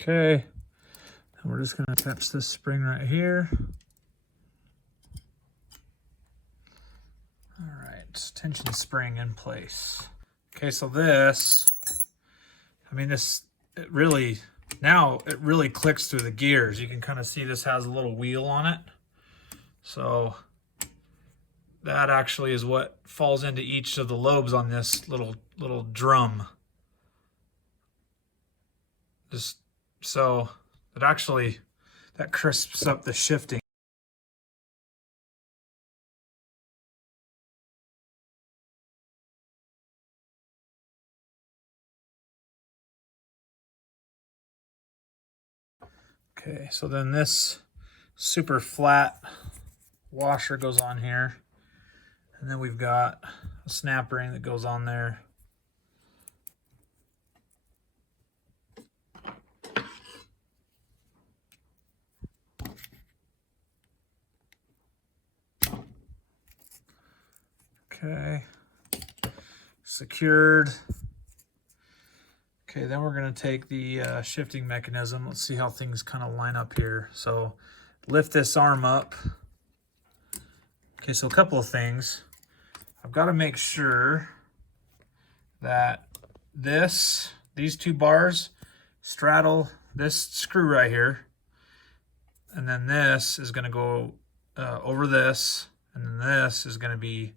Okay, and we're just going to attach this spring right here. All right, tension spring in place. Okay, so this, I mean, it really clicks through the gears. You can kind of see this has a little wheel on it. So that actually is what falls into each of the lobes on this little drum. Just so that crisps up the shifting. Okay, so then this super flat washer goes on here, and then we've got a snap ring that goes on there. Okay, secured. Okay, then we're going to take the shifting mechanism. Let's see how things kind of line up here. So lift this arm up. Okay, so a couple of things. I've got to make sure that these two bars straddle this screw right here. And then this is going to go over this. And then this is going to be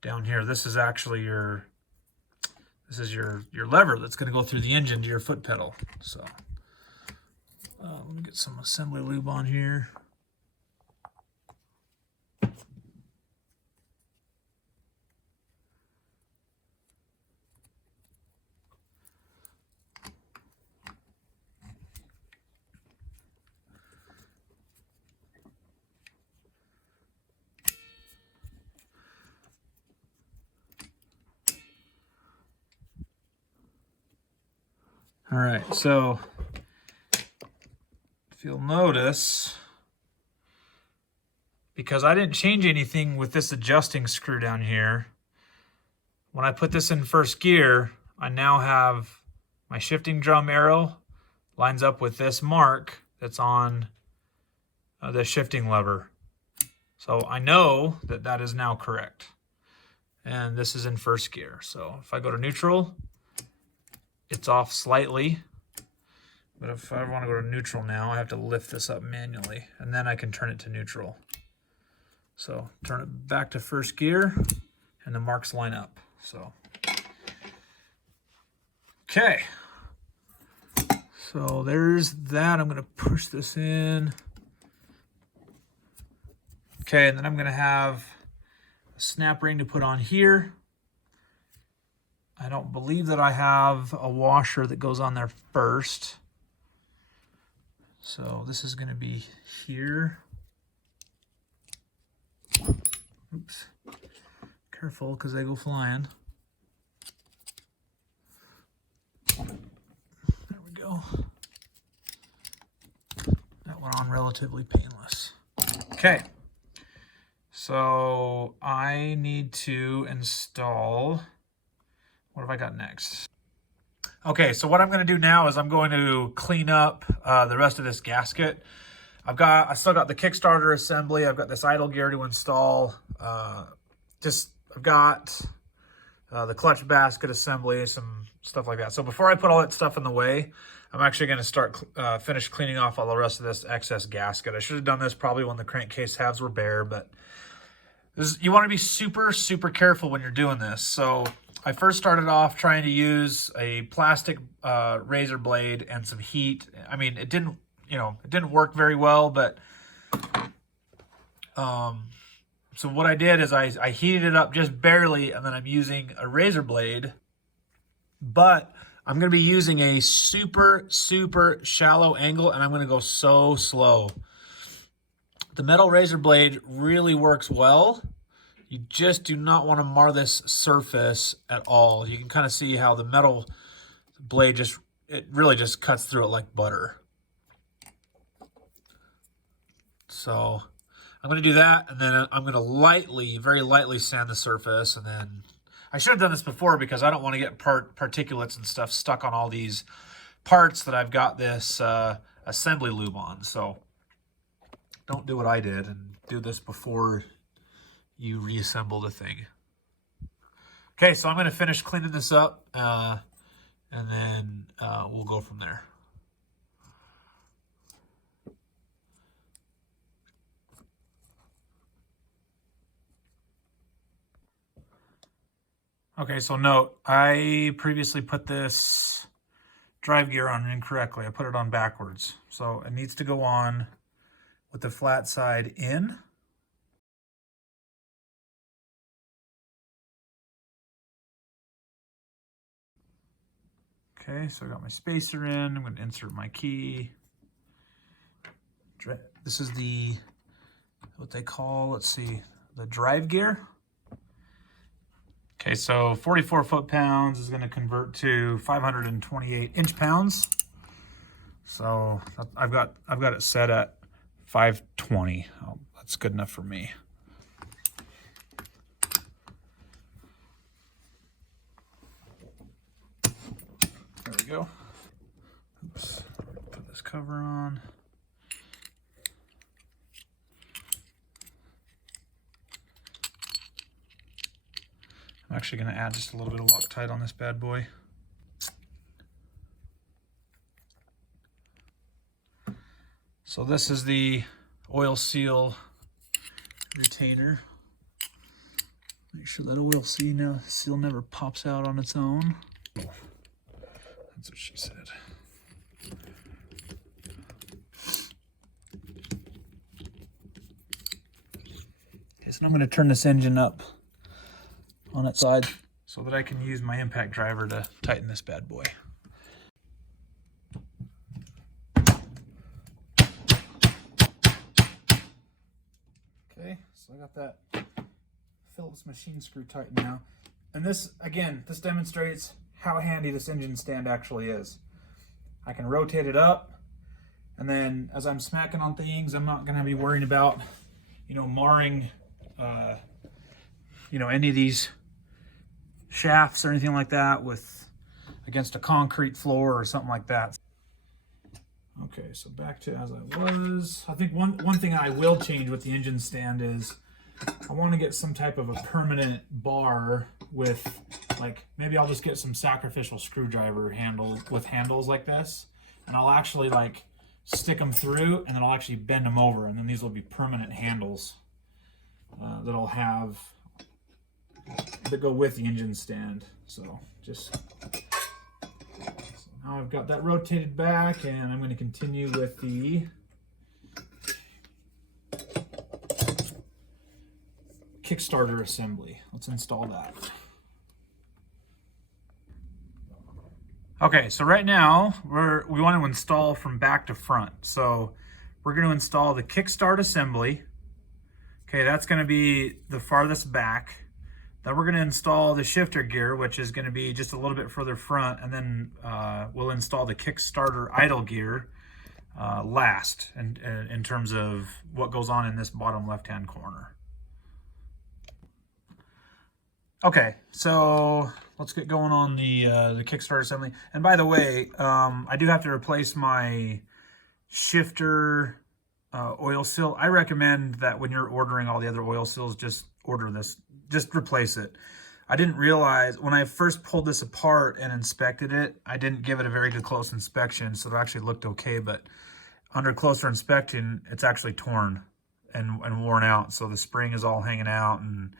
down here. This is actually your lever that's going to go through the engine to your foot pedal. So let me get some assembly lube on here. All right, so if you'll notice, because I didn't change anything with this adjusting screw down here, when I put this in first gear, I now have my shifting drum arrow lines up with this mark that's on the shifting lever. So I know that that is now correct. And this is in first gear. So if I go to neutral, it's off slightly, but if I want to go to neutral now, I have to lift this up manually, and then I can turn it to neutral. So turn it back to first gear, and the marks line up. So, okay. So there's that. I'm going to push this in. Okay, and then I'm going to have a snap ring to put on here. I don't believe that I have a washer that goes on there first. So this is going to be here. Oops. Careful, because they go flying. There we go. That went on relatively painless. Okay. So I need to install... What have I got next? Okay, so what I'm going to do now is I'm going to clean up the rest of this gasket. I still got the Kickstarter assembly. I've got this idle gear to install. I've got the clutch basket assembly, some stuff like that. So before I put all that stuff in the way, I'm actually going to finish cleaning off all the rest of this excess gasket. I should have done this probably when the crankcase halves were bare, but you want to be super, super careful when you're doing this. So I first started off trying to use a plastic razor blade and some heat. I mean, it didn't work very well, but so what I did is I heated it up just barely, and then I'm using a razor blade, but I'm going to be using a super, super shallow angle, and I'm going to go so slow. The metal razor blade really works well. You just do not want to mar this surface at all. You can kind of see how the metal blade it really just cuts through it like butter. So I'm going to do that, and then I'm going to very lightly sand the surface, and then I should have done this before because I don't want to get particulates and stuff stuck on all these parts that I've got this assembly lube on. So don't do what I did and do this before you reassemble the thing. Okay, so I'm going to finish cleaning this up and then we'll go from there. Okay, so note, I previously put this drive gear on incorrectly. I put it on backwards. So it needs to go on with the flat side in. Okay, so I got my spacer in. I'm going to insert my key. This is what they call, let's see, the drive gear. Okay, so 44 foot-pounds is going to convert to 528 inch-pounds. So I've got it set at 520. Oh, that's good enough for me. There we go. Oops. Put this cover on. I'm actually going to add just a little bit of Loctite on this bad boy. So this is the oil seal retainer. Make sure that oil seal never pops out on its own. That's what she said. Okay, so I'm going to turn this engine up on its side so that I can use my impact driver to tighten this bad boy. Okay, so I got that Phillips machine screw tightened now. And this, again, this demonstrates how handy this engine stand actually is. I can rotate it up, and then as I'm smacking on things, I'm not going to be worrying about, marring, any of these shafts or anything like that against a concrete floor or something like that. Okay, so back to as I was. I think one thing I will change with the engine stand is I want to get some type of a permanent bar with, maybe I'll just get some sacrificial screwdriver handles like this, and I'll actually stick them through, and then I'll actually bend them over, and then these will be permanent handles that I'll have that go with the engine stand. So now I've got that rotated back, and I'm going to continue with the Kickstarter assembly. Let's install that. Okay, so right now we want to install from back to front. So we're going to install the Kickstart assembly. Okay, that's going to be the farthest back. Then we're going to install the shifter gear, which is going to be just a little bit further front, and then we'll install the Kickstarter idle gear last in terms of what goes on in this bottom left-hand corner. Okay, so let's get going on the Kickstarter assembly. And by the way, I do have to replace my shifter oil seal. I recommend that when you're ordering all the other oil seals, just order this. Just replace it. I didn't realize when I first pulled this apart and inspected it, I didn't give it a very good close inspection, so it actually looked okay, but under closer inspection, it's actually torn and worn out. So the spring is all hanging out, and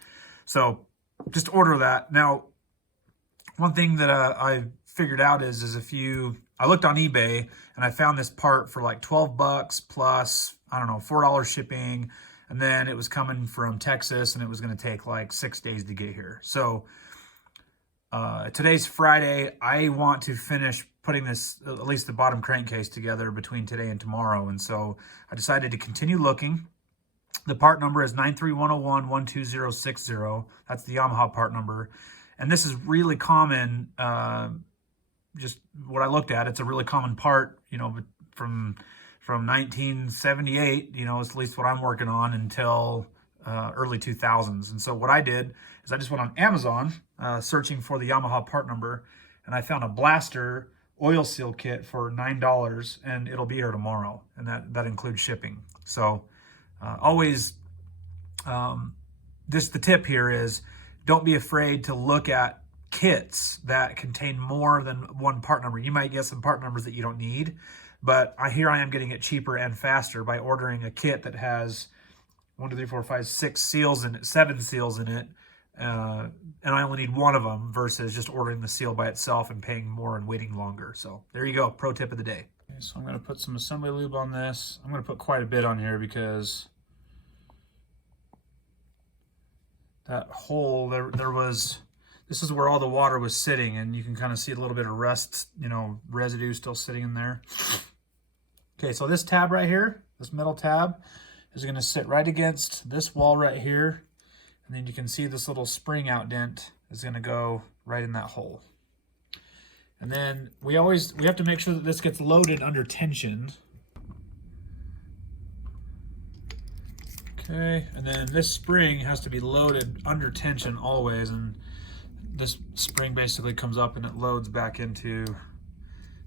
so just order that. Now, one thing that I figured out is I looked on eBay and I found this part for like 12 bucks plus, I don't know, $4 shipping. And then it was coming from Texas, and it was going to take like 6 days to get here. So today's Friday. I want to finish putting this, at least the bottom crankcase, together between today and tomorrow. And so I decided to continue looking. The part number is 931012060. That's the Yamaha part number. And this is really common, just what I looked at. It's a really common part, from 1978, it's at least what I'm working on, until early 2000s. And so what I did is I just went on Amazon searching for the Yamaha part number, and I found a blaster oil seal kit for $9, and it'll be here tomorrow, and that includes shipping. So always, the tip here is, don't be afraid to look at kits that contain more than one part number. You might get some part numbers that you don't need, but here I am getting it cheaper and faster by ordering a kit that has 1, 2, 3, 4, 5, 6 seals in it, 7 seals in it, and I only need one of them versus just ordering the seal by itself and paying more and waiting longer. So there you go, pro tip of the day. Okay, so I'm going to put some assembly lube on this. I'm going to put quite a bit on here because that hole, this is where all the water was sitting, and you can kind of see a little bit of rust, residue still sitting in there. Okay, so this tab right here, this metal tab, is going to sit right against this wall right here, and then you can see this little spring out dent is going to go right in that hole. And then we have to make sure that this gets loaded under tension. Okay, and then this spring has to be loaded under tension always, and this spring basically comes up and it loads back into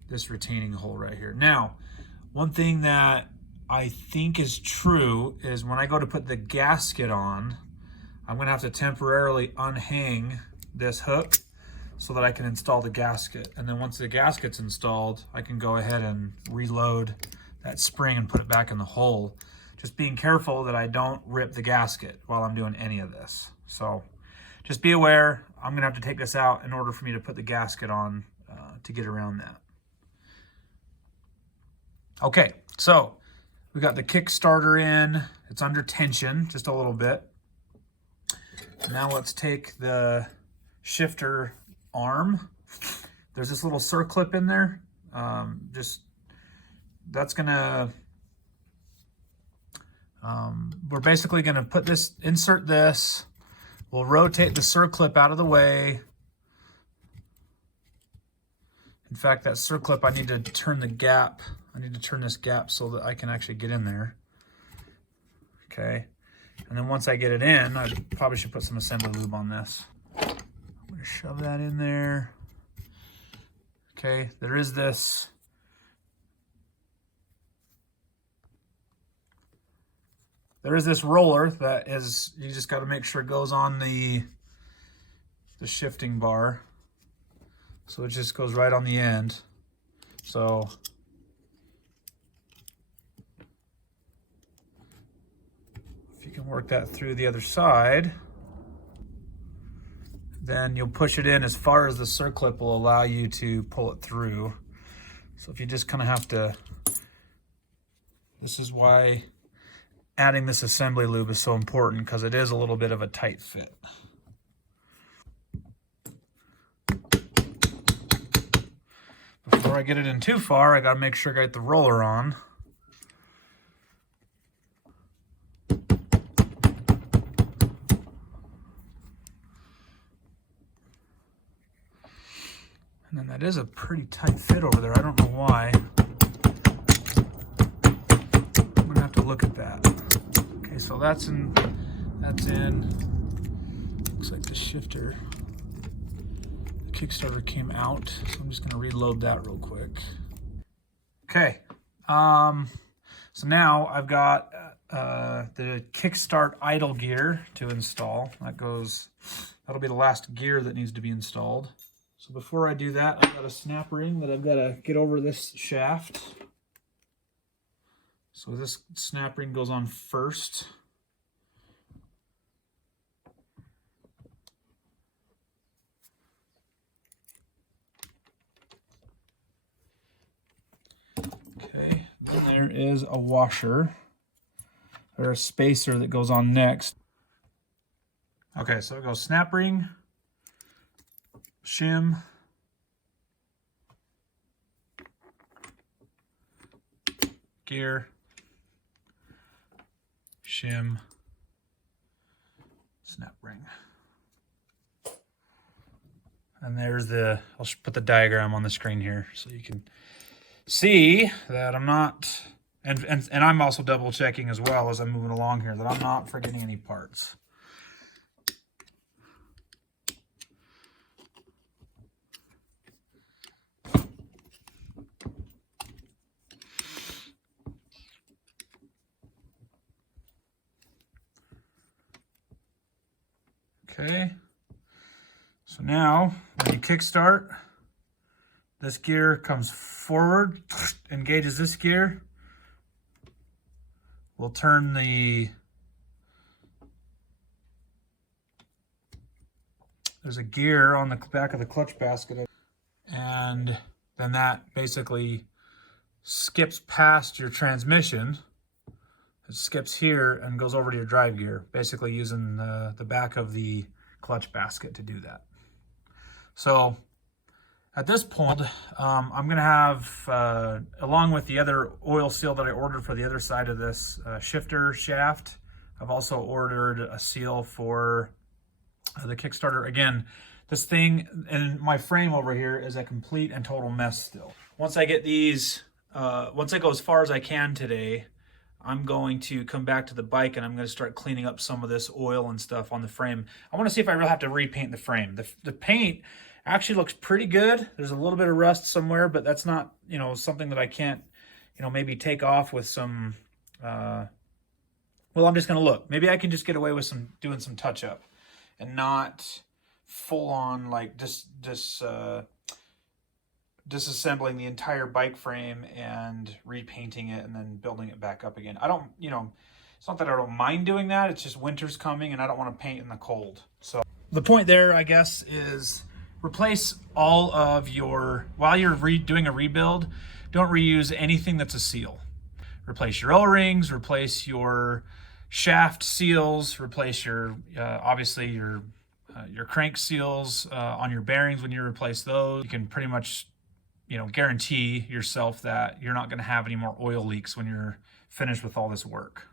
this retaining hole right here. Now, one thing that I think is true is when I go to put the gasket on, I'm going to have to temporarily unhang this hook so that I can install the gasket. And then once the gasket's installed, I can go ahead and reload that spring and put it back in the hole. Just being careful that I don't rip the gasket while I'm doing any of this. So just be aware, I'm going to have to take this out in order for me to put the gasket on to get around that. Okay, so we got the Kickstarter in. It's under tension just a little bit. Now let's take the shifter arm. There's this little circlip in there. That's gonna, we're basically gonna insert this. We'll rotate the circlip out of the way. In fact, that circlip, I need to turn the gap. I need to turn this gap so that I can actually get in there. Okay. And then once I get it in, I probably should put some assembly lube on this. I'm going to shove that in there. Okay, there is this. There is this roller that is, you just got to make sure it goes on the shifting bar. So it just goes right on the end. So if you can work that through the other side, then you'll push it in as far as the circlip will allow you to pull it through. So if you just kind of have to, this is why adding this assembly lube is so important, because it is a little bit of a tight fit. Before I get it in too far, I gotta make sure I got the roller on. And then that is a pretty tight fit over there. I don't know why. I'm gonna have to look at that. Okay, so that's in. Looks like the shifter, the Kickstarter came out. So I'm just gonna reload that real quick. Okay, so now I've got the Kickstart idle gear to install. That'll be the last gear that needs to be installed. So before I do that, I've got a snap ring that I've got to get over this shaft. So this snap ring goes on first. Okay, then there is a washer or a spacer that goes on next. Okay, so it goes snap ring, shim, gear, shim, snap ring. And there's I'll put the diagram on the screen here so you can see that I'm not, and I'm also double checking as well as I'm moving along here that I'm not forgetting any parts. Okay. So now when you kickstart, this gear comes forward, engages this gear. We'll turn there's a gear on the back of the clutch basket, and then that basically skips past your transmission. It skips here and goes over to your drive gear, basically using the back of the clutch basket to do that. So at this point, I'm going to have, along with the other oil seal that I ordered for the other side of this shifter shaft, I've also ordered a seal for the Kickstarter. Again, this thing and my frame over here is a complete and total mess still. Once I get these, once I go as far as I can today, I'm going to come back to the bike and I'm going to start cleaning up some of this oil and stuff on the frame. I want to see if I really have to repaint the frame. The paint actually looks pretty good. There's a little bit of rust somewhere, but that's not, you know, something that I can't, you know, maybe take off with some, well, I'm just going to look. Maybe I can just get away with doing some touch up and not full on like disassembling the entire bike frame and repainting it and then building it back up again. I don't, you know, it's not that I don't mind doing that. It's just winter's coming and I don't want to paint in the cold. So the point there, I guess, is replace all of your, while you're doing a rebuild, don't reuse anything that's a seal. Replace your O-rings, replace your shaft seals, replace your, obviously your crank seals on your bearings. When you replace those, you can pretty much, you know, guarantee yourself that you're not going to have any more oil leaks when you're finished with all this work.